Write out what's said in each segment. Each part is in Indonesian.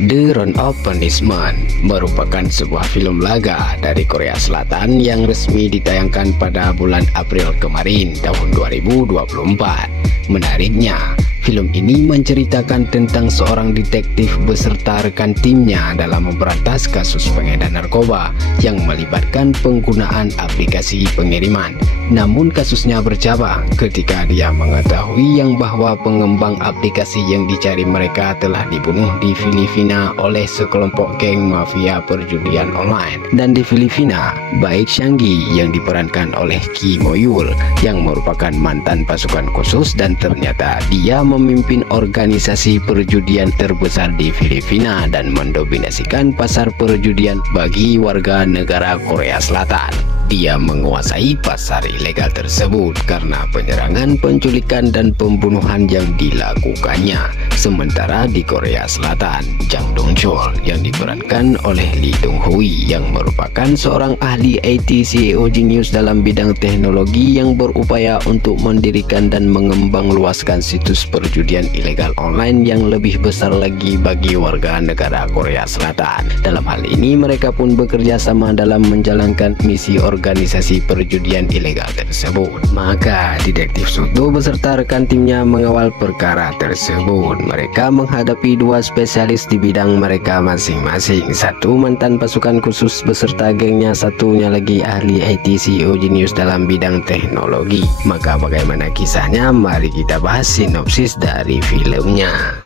The Round of Punishment merupakan sebuah film laga dari Korea Selatan yang resmi ditayangkan pada bulan April kemarin tahun 2024. Menariknya, film ini menceritakan tentang seorang detektif beserta rekan timnya dalam memberantas kasus pengedar narkoba yang melibatkan penggunaan aplikasi pengiriman. Namun kasusnya bercabang ketika dia mengetahui bahwa pengembang aplikasi yang dicari mereka telah dibunuh di Filipina oleh sekelompok geng mafia perjudian online. Dan di Filipina, Baek Seung-gi yang diperankan oleh Kim Mo-yul yang merupakan mantan pasukan khusus, dan ternyata dia memimpin organisasi perjudian terbesar di Filipina dan mendominasikan pasar perjudian bagi warga negara Korea Selatan. Dia menguasai pasar ilegal tersebut karena penyerangan, penculikan, dan pembunuhan yang dilakukannya. Sementara di Korea Selatan, Jang Dong-chol yang diperankan oleh Lee Dong-hui yang merupakan seorang ahli IT CEO jenius dalam bidang teknologi yang berupaya untuk mendirikan dan mengembang luaskan situs perjudian ilegal online yang lebih besar lagi bagi warga negara Korea Selatan. Dalam hal ini mereka pun bekerja sama dalam menjalankan misi organisasi perjudian ilegal tersebut. Maka detektif Suk-do beserta rekan timnya mengawal perkara tersebut. Mereka menghadapi dua spesialis di bidang mereka masing-masing. Satu mantan pasukan khusus beserta gengnya, satunya lagi ahli IT CEO jenius dalam bidang teknologi. Maka bagaimana kisahnya? Mari kita bahas sinopsis dari filmnya.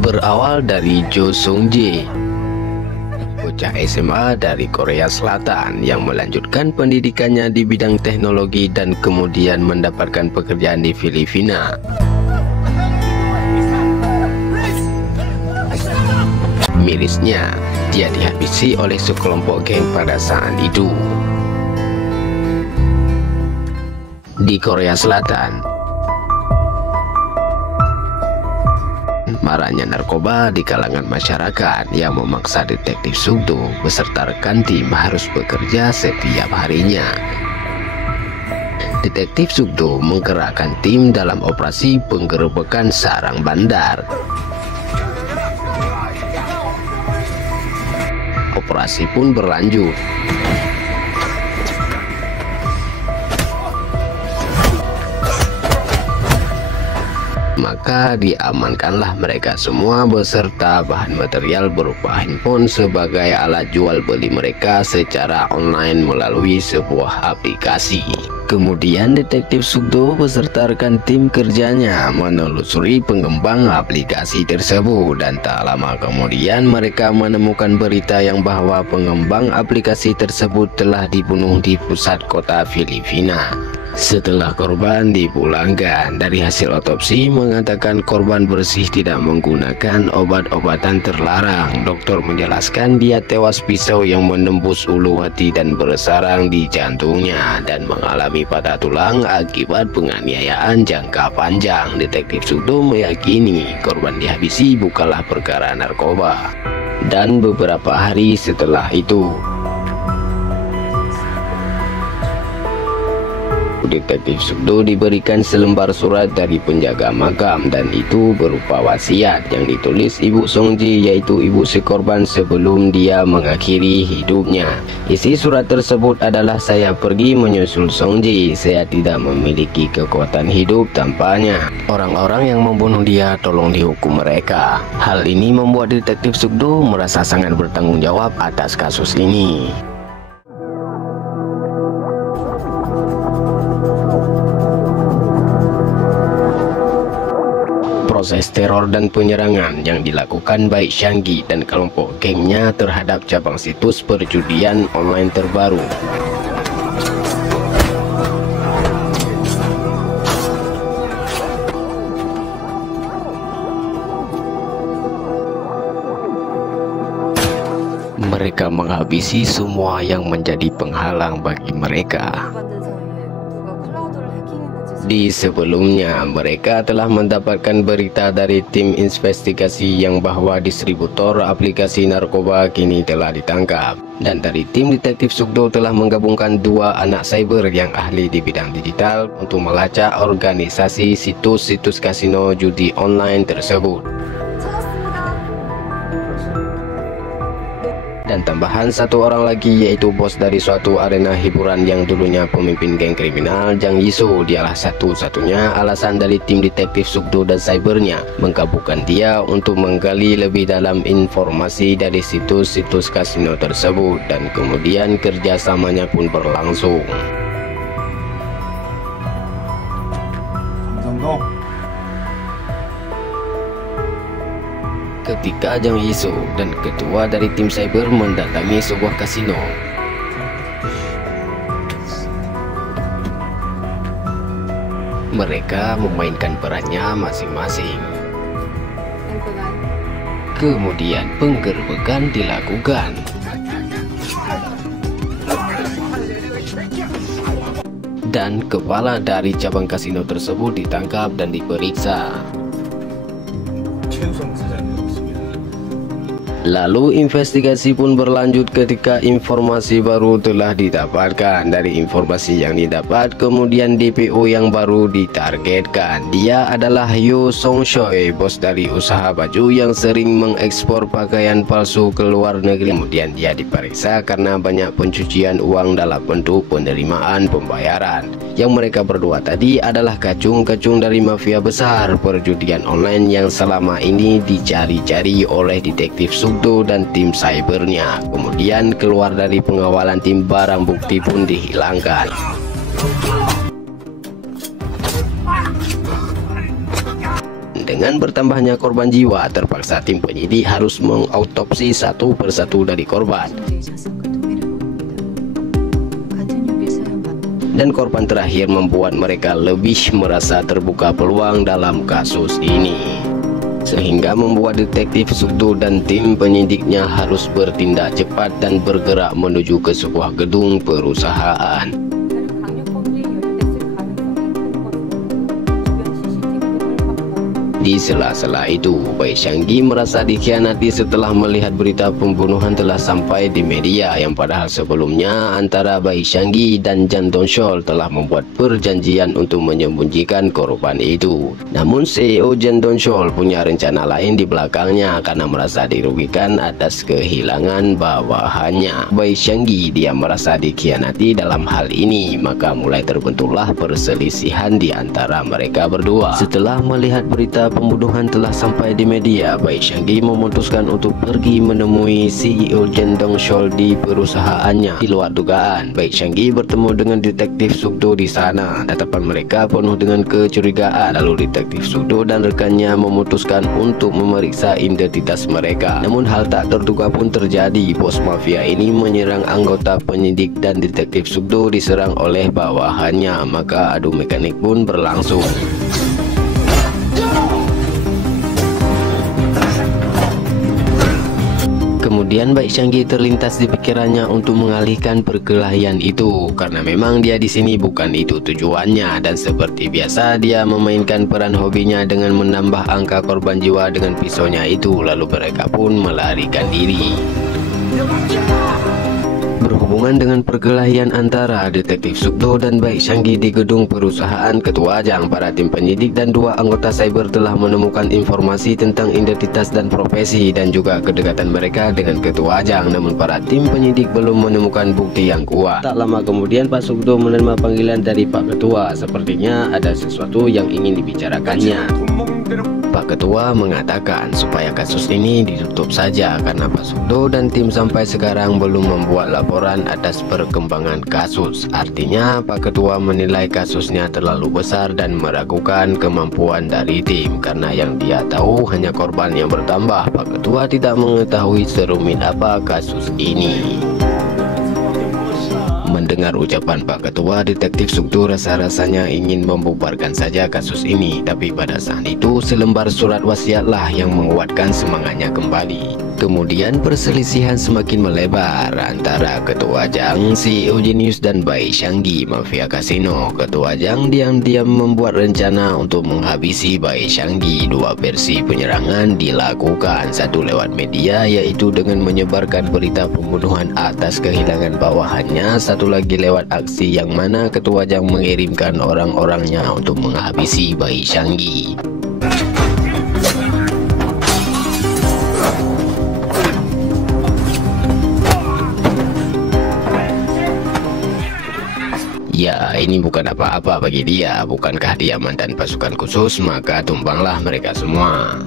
Berawal dari Jo Sung-jae, bocah SMA dari Korea Selatan yang melanjutkan pendidikannya di bidang teknologi dan kemudian mendapatkan pekerjaan di Filipina. Mirisnya, dia dihabisi oleh sekelompok geng pada saat itu. Di Korea Selatan, maraknya narkoba di kalangan masyarakat yang memaksa detektif Suk-do beserta rekan tim harus bekerja setiap harinya. Detektif Suk-do menggerakkan tim dalam operasi penggerebekan sarang bandar. Operasi pun berlanjut. Maka diamankanlah mereka semua beserta bahan material berupa handphone sebagai alat jual beli mereka secara online melalui sebuah aplikasi. Kemudian detektif Suk-do beserta rekan tim kerjanya menelusuri pengembang aplikasi tersebut, dan tak lama kemudian mereka menemukan berita bahwa pengembang aplikasi tersebut telah dibunuh di pusat kota Filipina. Setelah korban dipulangkan, dari hasil otopsi mengatakan korban bersih, tidak menggunakan obat-obatan terlarang. Dokter menjelaskan dia tewas pisau yang menembus ulu hati dan bersarang di jantungnya dan mengalami patah tulang akibat penganiayaan jangka panjang. Detektif Suk-do meyakini korban dihabisi bukanlah perkara narkoba. Dan beberapa hari setelah itu, detektif Suk-do diberikan selembar surat dari penjaga makam, dan itu berupa wasiat yang ditulis ibu Sung-ji, yaitu ibu si korban, sebelum dia mengakhiri hidupnya. Isi surat tersebut adalah, "Saya pergi menyusul Sung-ji. Saya tidak memiliki kekuatan hidup tanpanya. Orang-orang yang membunuh dia tolong dihukum mereka." Hal ini membuat detektif Suk-do merasa sangat bertanggung jawab atas kasus ini. Proses teror dan penyerangan yang dilakukan Baek Seung-gi dan kelompok gengnya terhadap cabang situs perjudian online terbaru. Mereka menghabisi semua yang menjadi penghalang bagi mereka. Di sebelumnya, mereka telah mendapatkan berita dari tim investigasi yang bahwa distributor aplikasi narkoba kini telah ditangkap. Dan dari tim detektif Sugdo telah menggabungkan 2 anak cyber yang ahli di bidang digital untuk melacak organisasi situs-situs kasino judi online tersebut. Dan tambahan 1 orang lagi, yaitu bos dari suatu arena hiburan yang dulunya pemimpin geng kriminal, Jang Yiso. Dialah satu-satunya alasan dari tim detektif Sugdo dan cybernya menggabungkan dia untuk menggali lebih dalam informasi dari situs-situs kasino tersebut, dan kemudian kerjasamanya pun berlangsung. Ketika Jang Yiso dan ketua dari tim cyber mendatangi sebuah kasino, mereka memainkan perannya masing-masing. Kemudian penggerbekan dilakukan. Dan kepala dari cabang kasino tersebut ditangkap dan diperiksa. Lalu investigasi pun berlanjut ketika informasi baru telah didapatkan. Dari informasi yang didapat, kemudian DPO yang baru ditargetkan. Dia adalah Yo Song Choi, bos dari usaha baju yang sering mengekspor pakaian palsu ke luar negeri. Kemudian dia diperiksa karena banyak pencucian uang dalam bentuk penerimaan pembayaran. Yang mereka berdua tadi adalah kacung-kacung dari mafia besar perjudian online yang selama ini dicari-cari oleh detektif Sugdo dan tim cybernya. Kemudian keluar dari pengawalan tim, barang bukti pun dihilangkan. Dengan bertambahnya korban jiwa, terpaksa tim penyidik harus mengautopsi satu persatu dari korban. Dan korban terakhir membuat mereka lebih merasa terbuka peluang dalam kasus ini, sehingga membuat detektif Sugdo dan tim penyidiknya harus bertindak cepat dan bergerak menuju ke sebuah gedung perusahaan. Di sela-sela itu, Bai Xianggi merasa dikhianati setelah melihat berita pembunuhan telah sampai di media, yang padahal sebelumnya antara Bai Xianggi dan Jan Dongshol telah membuat perjanjian untuk menyembunyikan korban itu. Namun CEO Jan Dongshol punya rencana lain di belakangnya karena merasa dirugikan atas kehilangan bawahannya. Bai Xianggi dia merasa dikhianati dalam hal ini, maka mulai terbentuklah perselisihan di antara mereka berdua. Setelah melihat berita pembunuhan telah sampai di media, Bai Xianggi memutuskan untuk pergi menemui CEO Jan Dongshol di perusahaannya. Di luar dugaan, Bai Xianggi bertemu dengan detektif Sugdo di sana. Tatapan mereka penuh dengan kecurigaan. Lalu detektif Sugdo dan rekannya memutuskan untuk memeriksa identitas mereka. Namun hal tak terduga pun terjadi. Bos mafia ini menyerang anggota penyidik dan detektif Sugdo diserang oleh bawahannya. Maka adu mekanik pun berlangsung. Kemudian Bai Xianggi terlintas di pikirannya untuk mengalihkan perkelahian itu, karena memang dia di sini bukan itu tujuannya. Dan seperti biasa, dia memainkan peran hobinya dengan menambah angka korban jiwa dengan pisaunya itu. Lalu mereka pun melarikan diri. Berhubungan dengan perkelahian antara detektif Sugdo dan Bai Xianggi di gedung perusahaan Ketua Jang, para tim penyidik dan 2 anggota cyber telah menemukan informasi tentang identitas dan profesi dan juga kedekatan mereka dengan Ketua Jang. Namun para tim penyidik belum menemukan bukti yang kuat. Tak lama kemudian Pak Sugdo menerima panggilan dari Pak Ketua. Sepertinya ada sesuatu yang ingin dibicarakannya. Pak Ketua mengatakan supaya kasus ini ditutup saja karena Pak Sugdo dan tim sampai sekarang belum membuat laporan atas perkembangan kasus. Artinya Pak Ketua menilai kasusnya terlalu besar dan meragukan kemampuan dari tim, karena yang dia tahu hanya korban yang bertambah. Pak Ketua tidak mengetahui serumit apa kasus ini. mendengar ucapan Pak Ketua, Detektif Sugdo rasa-rasanya ingin membubarkan saja kasus ini. Tapi pada saat itu selembar surat wasiatlah yang menguatkan semangatnya kembali. Kemudian perselisihan semakin melebar antara Ketua Jang, CEO Genius dan Bai Xianggi mafia kasino. Ketua Jang diam-diam membuat rencana untuk menghabisi Bai Xianggi. Dua versi penyerangan dilakukan, satu lewat media yaitu dengan menyebarkan berita pembunuhan atas kehilangan bawahannya, satu lagi lewat aksi yang mana Ketua Jang mengirimkan orang-orangnya untuk menghabisi Bai Xianggi. Ya, ini bukan apa-apa bagi dia. Bukankah dia mantan pasukan khusus? Maka tumbanglah mereka semua.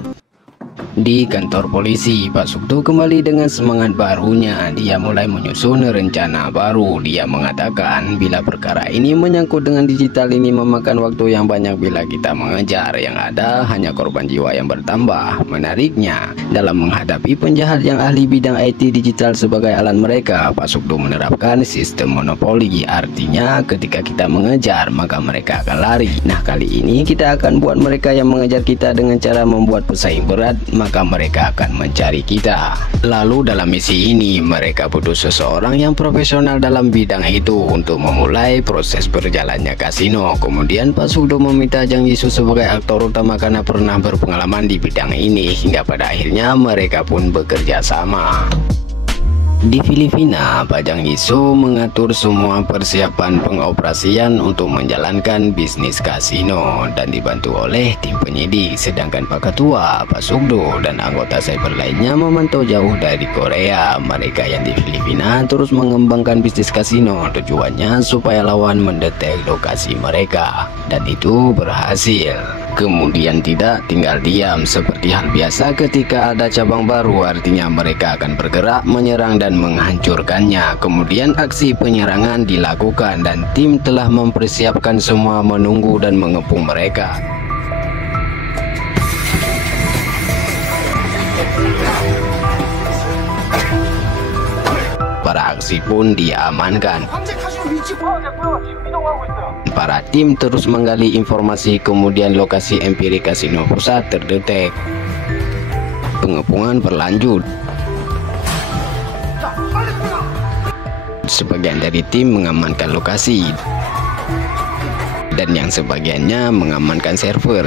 Di kantor polisi, Pak Sugdo kembali dengan semangat barunya. Dia mulai menyusun rencana baru. Dia mengatakan bila perkara ini menyangkut dengan digital ini memakan waktu yang banyak bila kita mengejar. Yang ada hanya korban jiwa yang bertambah. Menariknya, dalam menghadapi penjahat yang ahli bidang IT digital sebagai alat mereka, Pak Sugdo menerapkan sistem monopoli. Artinya ketika kita mengejar maka mereka akan lari. Nah, kali ini kita akan buat mereka yang mengejar kita dengan cara membuat pesaing berat, maka mereka akan mencari kita. Lalu dalam misi ini mereka butuh seseorang yang profesional dalam bidang itu untuk memulai proses berjalannya kasino. Kemudian Pak Sugdo meminta Jang Yisu sebagai aktor utama karena pernah berpengalaman di bidang ini, hingga pada akhirnya mereka pun bekerja sama. Di Filipina, Pak Jang Yisu mengatur semua persiapan pengoperasian untuk menjalankan bisnis kasino dan dibantu oleh tim penyidik. Sedangkan Pak Ketua, Pak Sugdo, dan anggota cyber lainnya memantau jauh dari Korea. Mereka yang di Filipina terus mengembangkan bisnis kasino. Tujuannya supaya lawan mendetek lokasi mereka, dan itu berhasil. Kemudian tidak tinggal diam seperti hal biasa ketika ada cabang baru, artinya mereka akan bergerak menyerang dan menghancurkannya. Kemudian aksi penyerangan dilakukan dan tim telah mempersiapkan semua menunggu dan mengepung mereka. Para aksi pun diamankan. Para tim terus menggali informasi, kemudian lokasi empirik kasino pusat terdetek. Pengepungan berlanjut. Sebagian dari tim mengamankan lokasi, dan yang sebagiannya mengamankan server.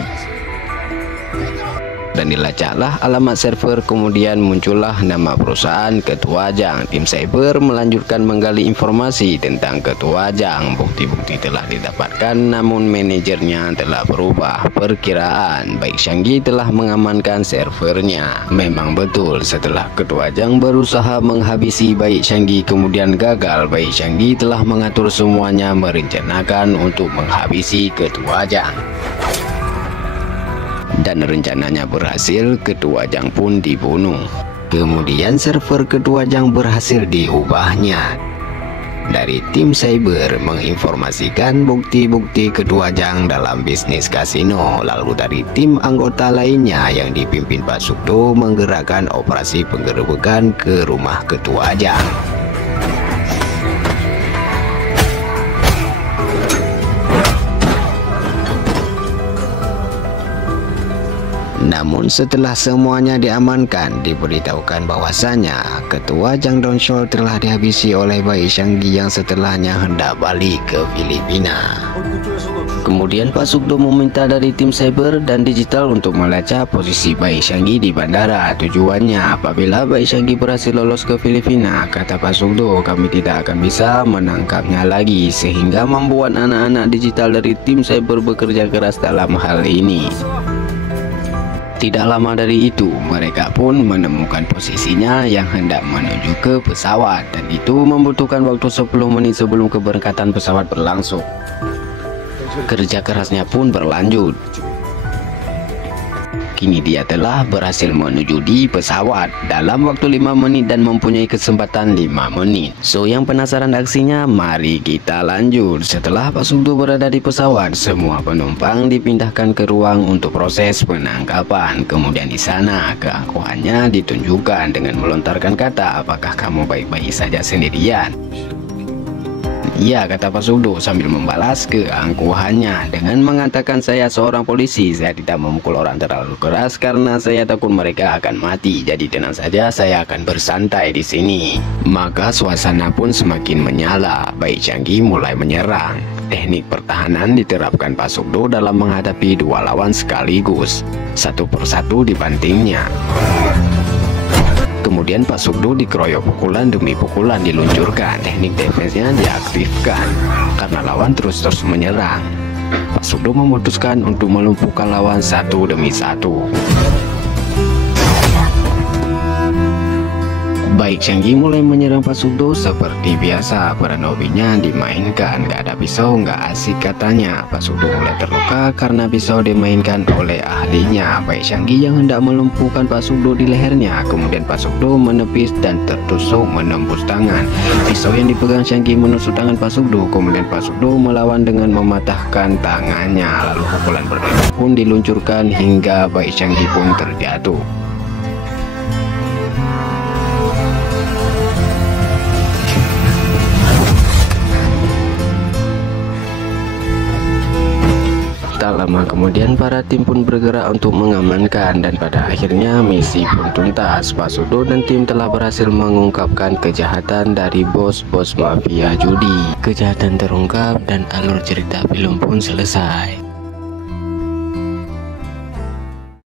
Dan dilacaklah alamat server, kemudian muncullah nama perusahaan Ketua Jang. Tim cyber melanjutkan menggali informasi tentang Ketua Jang. Bukti-bukti telah didapatkan, namun manajernya telah berubah. Perkiraan Bai Xianggi telah mengamankan servernya. Memang betul, setelah Ketua Jang berusaha menghabisi Bai Xianggi kemudian gagal, Bai Xianggi telah mengatur semuanya merencanakan untuk menghabisi Ketua Jang. Dan rencananya berhasil, Ketua Jang pun dibunuh. Kemudian server Ketua Jang berhasil diubahnya. Dari tim cyber menginformasikan bukti-bukti Ketua Jang dalam bisnis kasino. Lalu dari tim anggota lainnya yang dipimpin Pak Sugdo menggerakkan operasi penggerebekan ke rumah Ketua Jang. Namun setelah semuanya diamankan, diberitahukan bahwasanya Ketua Jang Dongshol telah dihabisi oleh Bai Xianggi yang setelahnya hendak balik ke Filipina. Kemudian Pak Sugdo meminta dari tim cyber dan digital untuk melacak posisi Bai Xianggi di bandara. Tujuannya apabila Bai Xianggi berhasil lolos ke Filipina, kata Pak Sugdo, kami tidak akan bisa menangkapnya lagi, sehingga membuat anak-anak digital dari tim cyber bekerja keras dalam hal ini. Tidak lama dari itu, mereka pun menemukan posisinya yang hendak menuju ke pesawat, dan itu membutuhkan waktu 10 menit sebelum keberangkatan pesawat berlangsung. Kerja kerasnya pun berlanjut. Kini dia telah berhasil menuju di pesawat dalam waktu 5 menit dan mempunyai kesempatan 5 menit. So, yang penasaran aksinya, mari kita lanjut. Setelah Pak Sugdo berada di pesawat, semua penumpang dipindahkan ke ruang untuk proses penangkapan. Kemudian di sana keangkuhannya ditunjukkan dengan melontarkan kata, apakah kamu baik-baik saja sendirian? Ya, kata Pak Sugdo sambil membalas keangkuhannya dengan mengatakan, saya seorang polisi, saya tidak memukul orang terlalu keras karena saya takut mereka akan mati. Jadi tenang saja, saya akan bersantai di sini. Maka suasana pun semakin menyala. Baik Changi mulai menyerang. Teknik pertahanan diterapkan Pak Sugdo dalam menghadapi dua lawan sekaligus. Satu persatu dibantingnya. Kemudian Pak Sugdo dikeroyok pukulan demi pukulan diluncurkan. Teknik defense-nya diaktifkan karena lawan terus-terus menyerang. Pak Sugdo memutuskan untuk melumpuhkan lawan satu demi satu. Baik Changi mulai menyerang Pak Sugdo seperti biasa. Peran hobinya dimainkan. Gak ada pisau gak asik katanya. Pak Sugdo mulai terluka karena pisau dimainkan oleh ahlinya. Baik Changi yang hendak melumpuhkan Pak Sugdo di lehernya. Kemudian Pak Sugdo menepis dan tertusuk menembus tangan. Pisau yang dipegang Changi menusuk tangan Pak Sugdo. Kemudian Pak Sugdo melawan dengan mematahkan tangannya. Lalu pukulan berbeda pun diluncurkan hingga Baik Changi pun terjatuh. Tak lama kemudian para tim pun bergerak untuk mengamankan dan pada akhirnya misi pun tuntas. Pak Sugdo dan tim telah berhasil mengungkapkan kejahatan dari bos-bos mafia judi. Kejahatan terungkap dan alur cerita film pun selesai.